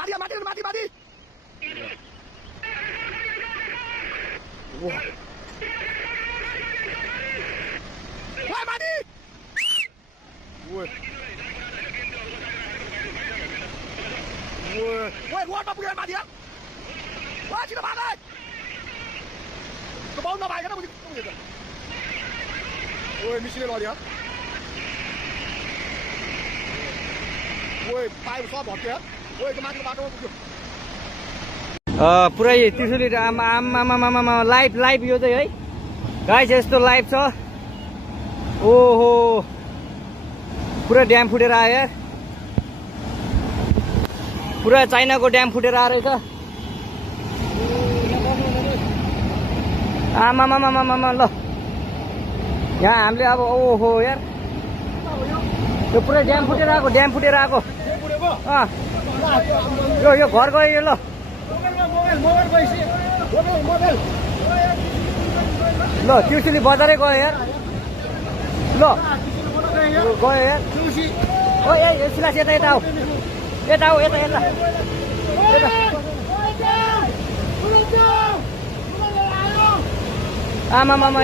Mati, mati, mati, mati. Wah. Wah, mati. Woi. Woi, woi, gua apa punya mati ya? Wah, sini mana? Ke bawah apa kan begitu. Woi, misi lo dia. Woi, pai so bỏ kìa. Woi, cái mati bato begitu. पुरै त्रिशुली आमा live यो चाहिँ है guys यस्तो live छ ओहो पुरा dam फुटेर आयो यार पुरा चाइनाको ड्याम फुटेर आएर रहेछ आमा ल यहाँ हामीले अब ओहो यार यो पुरा ड्याम फुटेर आएको यो घर गयो ल ल त्रिशुली बजारै गयो यार ल गयो यार ओ ए सिलास यता आऊ यता आमा